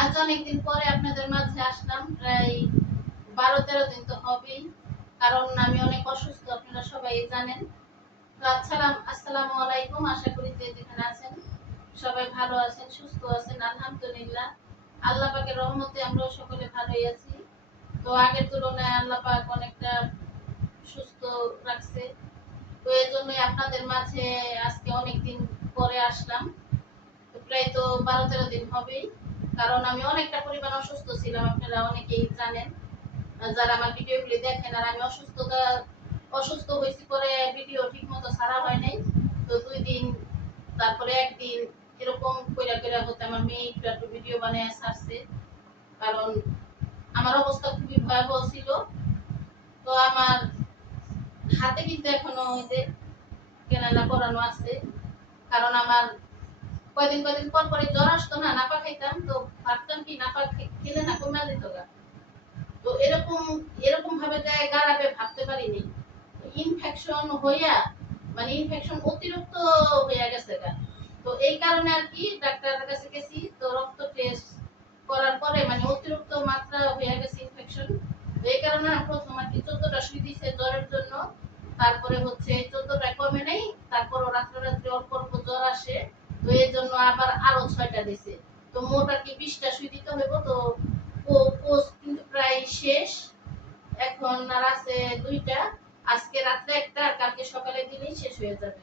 আজ অনেকদিন পরে আপনাদের মাঝে আসলাম, প্রায় 12-13 দিন তো হবেই। কারণ আমি অনেক অসুস্থ, আপনারা সবাই জানেন। তো আসসালামু আলাইকুম। আশা করি যে যেখানে আছেন সবাই ভালো আছেন, সুস্থ আছেন। আলহামদুলিল্লাহ, আল্লাহ পাকের রহমতে আমরাও সকলে ভালোই আছি। তো আগের তুলনায় আল্লাহ পাক অনেকটা সুস্থ রাখছে। তো এই জন্যই আপনাদের মাঝে আজকে অনেকদিন পরে আসলাম। প্রায় তো 12-13 দিন হবেই। কারণ আমি অনেকটা পরিমাণ অসুস্থ ছিলাম, আপনারা অনেকেই জানেন যারা আমার ভিডিওগুলি দেখেন। আর আমি অসুস্থ হয়েছি পরে ভিডিও ঠিক মতো ছাড়া হয় নাই। তো 2 দিন, তারপরে একদিন, এরকম কইরা কইরা হতে আমার মেয়ে একটু একটু ভিডিও বানিয়ে ছাড়ছে। কারণ আমার অবস্থা খুবই ভয়াবহ ছিল। তো আমার হাতে কিন্তু এখনো ওই যে কেনালা করানো আছে। কারণ আমার কয়দিন কয়দিন পর পরে জ্বর আসতো না, নাপা খাইতাম। তো ভাবতাম কি নাপা খেলে না কমে যেত গা। তো এরকম এরকম ভাবে যায় গাড়াবে ভাবতে পারিনি। ইনফেকশন হইয়া, মানে ইনফেকশন অতিরিক্ত হইয়া গেছে গা। তো এই কারণে আর কি ডাক্তারের কাছে গেছি। তো রক্ত টেস্ট করার পরে মানে অতিরিক্ত মাত্রা হইয়া গেছে ইনফেকশন। তো এই কারণে প্রথম আর কি 14টা সুই দিছে জ্বরের জন্য। তারপরে হচ্ছে 14টা কমে নাই। তারপরও রাত্রে রাত্রে অল্প অল্প জ্বর আসে। তো এই জন্য আবার আরো 6টা দিছে। তো মোট আর কি 20টা সুই দিতে হইব। তো কোর্স কিন্তু প্রায় শেষ। এখন আর আছে 2টা। আজকে রাত্রে একটা, আর কালকে সকালে দিলেই শেষ হয়ে যাবে।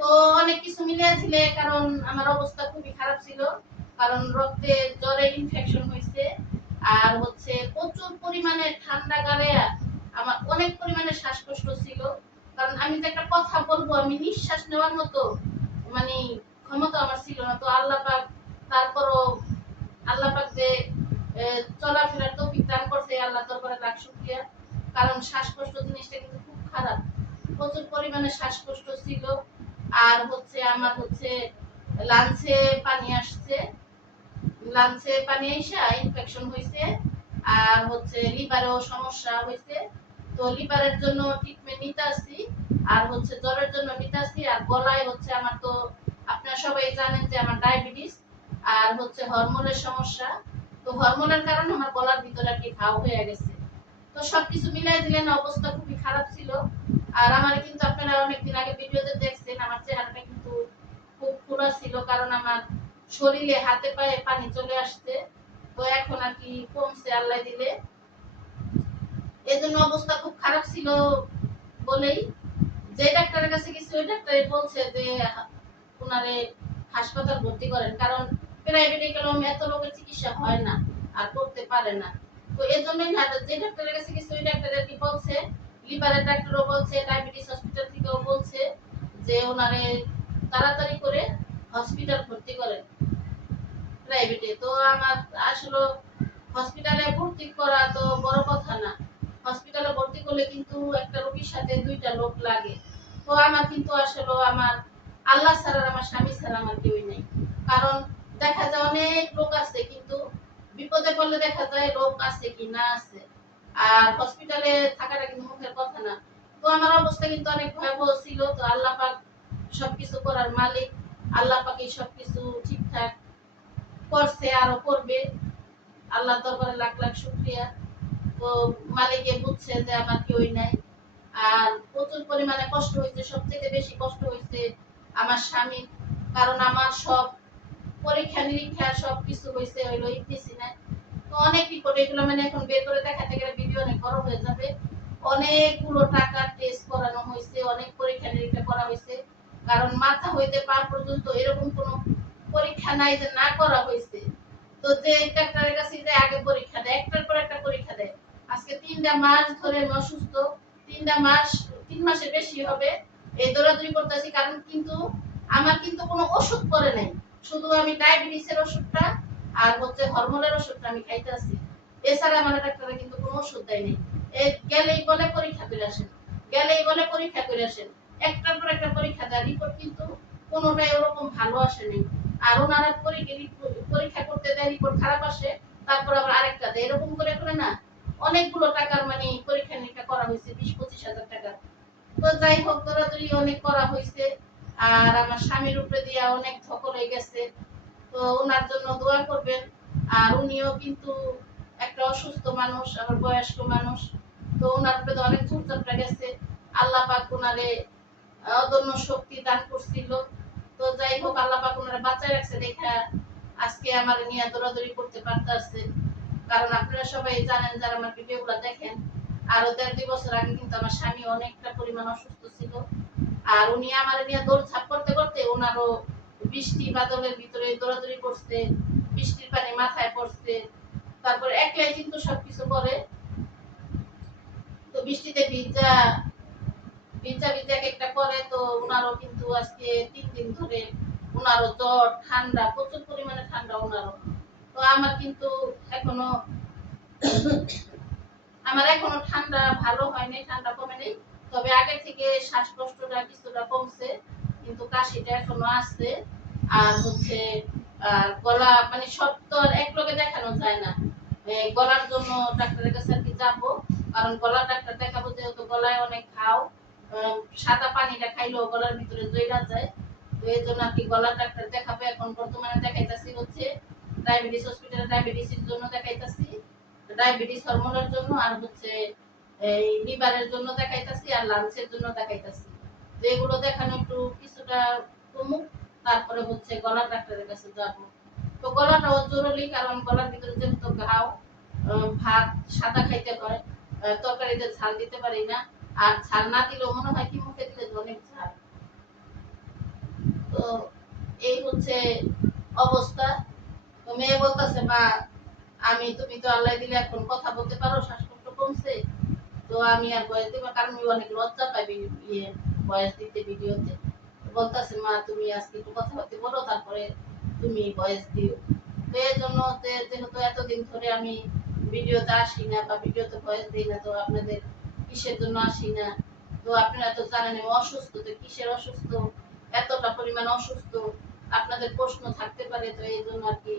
তো অনেক কিছু মিলে ছিল, কারণ আমার অবস্থা খুবই খারাপ ছিল। কারণ রক্তে জ্বরের ইনফেকশন হয়েছে। আর হচ্ছে প্রচুর পরিমাণে ঠান্ডা গালে আমার অনেক পরিমাণে শ্বাসকষ্ট ছিল। কারণ আমি যে একটা কথা বলবো, আমি নিঃশ্বাস নেওয়ার মতো মানে ক্ষমতা আমার ছিল না। তো আল্লাহ পাক, তারপরও আল্লাহ পাক যে চলাফেরার তৌফিক দান করছে, আল্লাহ দরবারে লাখ শুকরিয়া। কারণ শ্বাসকষ্ট জিনিসটা কিন্তু খুব খারাপ। প্রচুর পরিমাণে শ্বাসকষ্ট ছিল। আর হচ্ছে আমার হচ্ছে লাঞ্চে পানি আসছে, লাঞ্চে পানি আইসা ইনফেকশন হয়েছে। আর হচ্ছে লিভারেও সমস্যা হয়েছে। তো লিভারের জন্য ট্রিটমেন্ট নিতে আসছি। আর হচ্ছে জ্বরের জন্য নিতে আসছি। আর গলায় হচ্ছে আমার তো আপনারা সবাই জানেন যে আমার ডায়াবেটিস আর হচ্ছে হরমোনের সমস্যা। তো হরমোনের কারণে আমার গলার ভিতরে আর কি ঘাও হয়ে গেছে। তো সবকিছু মিলাই দিলেন অবস্থা খুবই খারাপ ছিল। আর আমার কিন্তু আপনারা অনেকদিন আগে ভিডিওতে দেখছেন আমার চেহারাটা কিন্তু খুব পুরো ছিল। কারণ আমার শরীরে হাতে পায়ে পানি চলে আসছে। তো এখন আর কি কমছে আল্লাহ দিলে। এজন্য অবস্থা খুব খারাপ ছিল বলেই যে ডাক্তারের কাছে গেছি, ওই ডাক্তার বলছে যে ওনারে হাসপাতাল ভর্তি করেন। কারণ প্রাইভেটে গেলে এত রোগের চিকিৎসা হয় না, আর করতে পারে না। তো এজন্যই না, যে ডাক্তারের কাছে গেছি ওই ডাক্তার কি বলছে, লিভারের ডাক্তারও বলছে, ডায়াবেটিস হসপিটাল থেকেও বলছে যে ওনারে তাড়াতাড়ি করে হসপিটাল ভর্তি করেন প্রাইভেটে। তো আমার আসলে হসপিটালে ভর্তি করা তো বড় কথা না। হসপিটালে ভর্তি করলে কিন্তু একটা রোগীর সাথে 2টা লোক লাগে। তো আমার কিন্তু আসলে আমার আল্লাহ ছাড়া, আমার স্বামী ছাড়া আমার কেউই নেই। কারণ দেখা যায় অনেক লোক আছে, কিন্তু বিপদে পড়লে দেখা যায় লোক আছে কি না আছে। আর হসপিটালে থাকাটা কিন্তু মুখের কথা না। তো আমার অবস্থা কিন্তু অনেক ভয়াবহ ছিল। তো আল্লাহ পাক সবকিছু করার মালিক। আল্লাহ পাকই সবকিছু ঠিকঠাক করছে, আরো করবে। আল্লাহ দরবারে লাখ লাখ শুকরিয়া। তো মালিকে বুঝছে যে আমার কেউই নাই। আর প্রচুর পরিমাণে কষ্ট হয়েছে, সবচেয়ে বেশি কষ্ট হয়েছে আমার স্বামী। কারণ আমার সব পরীক্ষা নিরীক্ষা সবকিছু হয়েছে হইলো ইফতিসিনে। তো অনেক রিপোর্ট, এগুলো মানে এখন বের করে দেখাতে গেলে ভিডিও অনেক বড় হয়ে যাবে। অনেকগুলো টাকার টেস্ট করানো হয়েছে, অনেক পরীক্ষা নিরীক্ষা করা হয়েছে। কারণ মাথা হইতে পা পর্যন্ত এরকম কোনো পরীক্ষা নাই যে না করা হয়েছে। তো যে ডাক্তারের কাছে যে আগে পরীক্ষা দেয়, একটার পর একটা পরীক্ষা দেয়। আজকে 3টা মাস ধরে আমি অসুস্থ। 3টা মাস, 3 মাসের বেশি হবে এই দৌড়াদৌড়ি করতেছি। কারণ কিন্তু আমার কিন্তু কোনো ওষুধ পড়ে নাই। শুধু আমি ডায়াবেটিসের ওষুধটা আর হচ্ছে হরমোনের ওষুধটা আমি খাইতেছি। এছাড়া আমার ডাক্তাররা কিন্তু কোনো ওষুধ দেয়নি। গেলেই বলে পরীক্ষা করে আসেন, গেলেই বলে পরীক্ষা করে আসেন। একটার পর একটা পরীক্ষা দেয়, রিপোর্ট কিন্তু কোনোটাই ওরকম ভালো আসেনি। আর ওনারা পরীক্ষা করতে দেয়, রিপোর্ট খারাপ আসে, তারপর আবার আরেকটা দেয়। এরকম করে করে না অনেকগুলো টাকার মানে পরীক্ষা নিরীক্ষা করা হয়েছে, 20-25 হাজার টাকা। তো যাই হোক, দৌড়াদৌড়ি অনেক করা হয়েছে। আর আমার স্বামীর উপরে দিয়া অনেক ধকল হয়ে গেছে। তো ওনার জন্য দোয়া করবেন। আর উনিও কিন্তু একটা অসুস্থ মানুষ, আবার বয়স্ক মানুষ। তো ওনার উপরে অনেক ঝুঁকঝাপটা গেছে। আল্লাহ পাক ওনারে অদম্য শক্তি দান করছিল। তো যাই হোক, আল্লাহ পাক ওনারে বাঁচায় রাখছে দেখা আজকে আমার নিয়ে দৌড়াদৌড়ি করতে পারতেছে। কারণ আপনারা সবাই জানেন যারা আমার ভিডিওগুলো দেখেন, আরো 1.5-2 বছর আগে কিন্তু আমার স্বামী অনেকটা পরিমাণ অসুস্থ ছিল। আর উনি আমার নিয়ে দৌড়ঝাঁপ করতে করতে ওনারও বৃষ্টি বাদলের ভিতরে দৌড়াদৌড়ি করছে, বৃষ্টির পানি মাথায় পড়ছে, তারপর একলাই কিন্তু সবকিছু করে। তো বৃষ্টিতে ভিজা ভিজা ভিজা একটা করে, তো ওনারও কিন্তু আজকে 3 দিন ধরে ওনারও জ্বর ঠান্ডা, প্রচুর পরিমাণে ঠান্ডা ওনারও। তো এখনো আমার এখনো ঠান্ডা ভালো হয়নি, ঠান্ডা কমে নেই। তবে আগে থেকে শ্বাসকষ্টটা কিছুটা কমছে, কিন্তু কাশিটা এখনো আছে। আর হচ্ছে গলা মানে সব তো আর এক লগে দেখানো যায় না। গলার জন্য ডাক্তারের কাছে আর কি যাবো, কারণ গলার ডাক্তার দেখাবো, যেহেতু গলায় অনেক ঘাও। সাদা পানিটা খাইলেও গলার ভিতরে জইরা যায়। তো এই জন্য আর কি গলার ডাক্তার দেখাবো। এখন বর্তমানে দেখাইতেছি হচ্ছে ডায়াবেটিস হসপিটালে, ডায়াবেটিসের জন্য দেখাইতেছি, ডায়াবেটিস হরমোনের জন্য, আর হচ্ছে এই লিভারের জন্য দেখাইতেছি, আর লাংসের জন্য দেখাইতেছি। তো এগুলো দেখানো একটু কিছুটা কমুক, তারপরে হচ্ছে গলার ডাক্তারের কাছে যাব। তো গলাটাও জরুরি, কারণ গলার ভিতরে যেহেতু ঘাও, ভাত সাদা খাইতে হয়, তরকারিতে ঝাল দিতে পারি না। আর ঝাল না দিলেও মনে হয় কি মুখে দিলে অনেক ঝাল। তো এই হচ্ছে অবস্থা। তো মেয়ে বলতেছে, মা তুমি তো আল্লাহ দিলে এখন কথা বলতে পারো, শ্বাসকষ্ট কমছে, তো আমি আর বয়স দিব, কারণ আমি অনেক লজ্জা পাই বয়স দিতে ভিডিওতে। বলতেছে, মা তুমি আজকে একটু কথাবার্তা বলো, তারপরে তুমি বয়স দিও। তো এর জন্য যেহেতু এতদিন ধরে আমি ভিডিওতে আসি না বা ভিডিওতে ভয়েস দিই না, তো আপনাদের কিসের জন্য আসি না, তো আপনারা তো জানেন আমি অসুস্থ। তো কিসের অসুস্থ, এতটা পরিমাণ অসুস্থ, আপনাদের প্রশ্ন থাকতে পারে। তো এই জন্য আর কি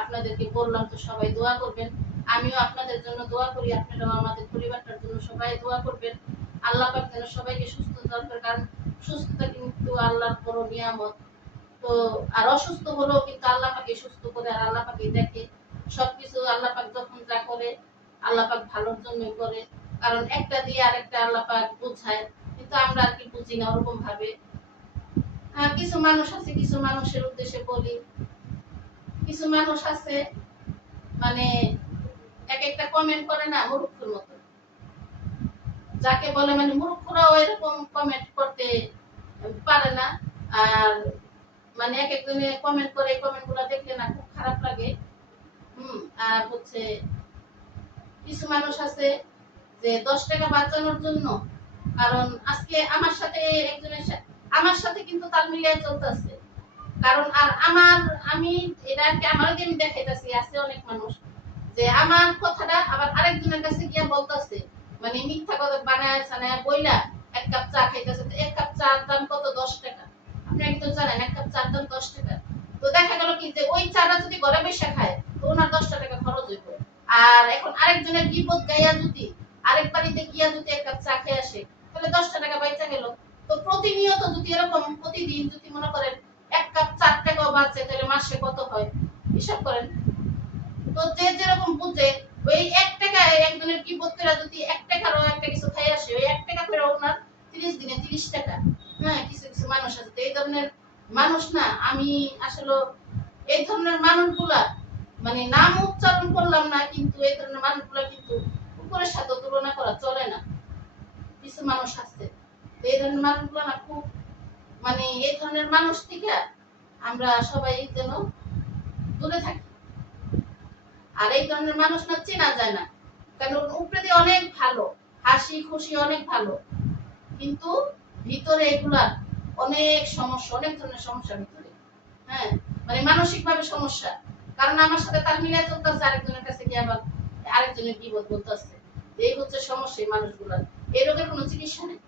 আপনাদেরকে বললাম। তো সবাই দোয়া করবেন, আমিও আপনাদের জন্য দোয়া করি, আপনারাও আমাদের পরিবারটার জন্য সবাই দোয়া করবেন। আল্লাহ পাক যেন সবাইকে সুস্থ দরকার, কারণ সুস্থতা কিন্তু আল্লাহর বড় নিয়ামত। তো আর অসুস্থ হলেও কিন্তু আল্লাহ পাকে সুস্থ করে, আর আল্লাহ পাকে দেখে সবকিছু। আল্লাহ পাক যখন যা করে আল্লাহ পাক ভালোর জন্যই করে, কারণ একটা দিয়ে আরেকটা আল্লাহ পাক বোঝায়, কিন্তু আমরা আর কি বুঝি না ওরকম ভাবে। কিছু মানুষ আছে, কিছু মানুষের উদ্দেশ্যে বলি, কিছু মানুষ আছে মানে এক একটা কমেন্ট করে না মূর্খের মতো, যাকে বলে মানে মূর্খরাও এরকম কমেন্ট করতে পারে না। আর মানে এক একজনে কমেন্ট করে, কমেন্টগুলো দেখলে না খুব খারাপ লাগে। আর হচ্ছে কিছু মানুষ আছে যে 10 টাকা বাঁচানোর জন্য, কারণ আজকে আমার সাথে কিন্তু তাল মিলিয়ে চলতেছে। কারণ আর আমি এটা আমারও আমি দেখাইতেছি, আছে অনেক মানুষ যে আমার কথাটা আবার আরেকজনের কাছে গিয়ে বলতেছে, মানে মিথ্যা কথা বানায় সানায় বইলা 1 কাপ চা খাইতেছে। তো 1 কাপ চার দাম কত? 10 টাকা। আপনি একদম জানেন 1 কাপ চার দাম 10 টাকা। তো দেখা গেল কি যে ওই চাটা যদি ঘরে বসে খায়, তো ওনার 10 টাকা খরচ হইব। আর এখন আরেকজনের বিপদ গাইয়া যদি আরেক বাড়িতে গিয়া যদি 1 কাপ চা খেয়ে আসে, তাহলে 10 টাকা বাইচা গেল। তো প্রতিনিয়ত যদি এরকম প্রতিদিন যদি মনে করেন 1 কাপ 4 টাকাও বাঁচে, তাহলে মাসে কত হয় হিসাব করেন। তো যে যেরকম বুঝে, ওই 1 টাকা একজনের বিপদ করে যদি 1 টাকারও একটা কিছু খাই আসে, ওই 1 টাকা করে ওনার 30 দিনে 30 টাকা। হ্যাঁ, কিছু কিছু মানুষ আছে এই ধরনের মানুষ না। আমি আসলে এই ধরনের মানুষগুলা মানে নাম উচ্চারণ করলাম না, কিন্তু এই ধরনের মানুষগুলা কিন্তু উপরের সাথে তুলনা করা চলে না। কিছু মানুষ আছে, এই ধরনের মানুষগুলো না খুব মানে এই ধরনের মানুষ থেকে আমরা সবাই যেন দূরে থাকি। আর এই ধরনের মানুষ না চেনা যায় না, কারণ উপরে দিয়ে অনেক ভালো, হাসি খুশি অনেক ভালো, কিন্তু ভিতরে এগুলা অনেক সমস্যা, অনেক ধরনের সমস্যা ভিতরে। হ্যাঁ, মানে মানসিক ভাবে সমস্যা। কারণ আমার সাথে তাল মিলিয়ে চলতেছে, আরেকজনের কাছে গিয়ে আবার আরেকজনের বিপদ বলতেছে। এই হচ্ছে সমস্যা এই মানুষগুলার। এই রোগের কোনো চিকিৎসা নেই,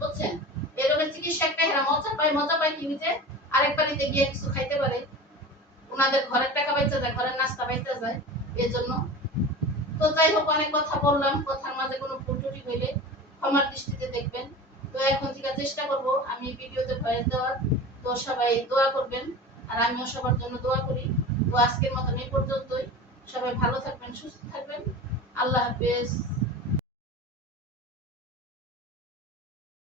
বুঝছেন? এই রোগের চিকিৎসা একটা, হেরা মজা পায় কি যে আরেক বাড়িতে গিয়ে কিছু খাইতে পারে, ওনাদের ঘরের টাকা বাইচা যায়, ঘরের নাস্তা বাইচা যায়, এই জন্য। তো যাই হোক, অনেক কথা বললাম, কথার মাঝে কোনো ভুল ত্রুটি হইলে ক্ষমার দৃষ্টিতে দেখবেন। তো এখন থেকে চেষ্টা করব আমি ভিডিওতে ভয়েস দেওয়ার। তো সবাই দোয়া করবেন, আর আমিও সবার জন্য দোয়া করি। তো আজকের মতন এই পর্যন্তই। সবাই ভালো থাকবেন, সুস্থ থাকবেন। আল্লাহ হাফেজ।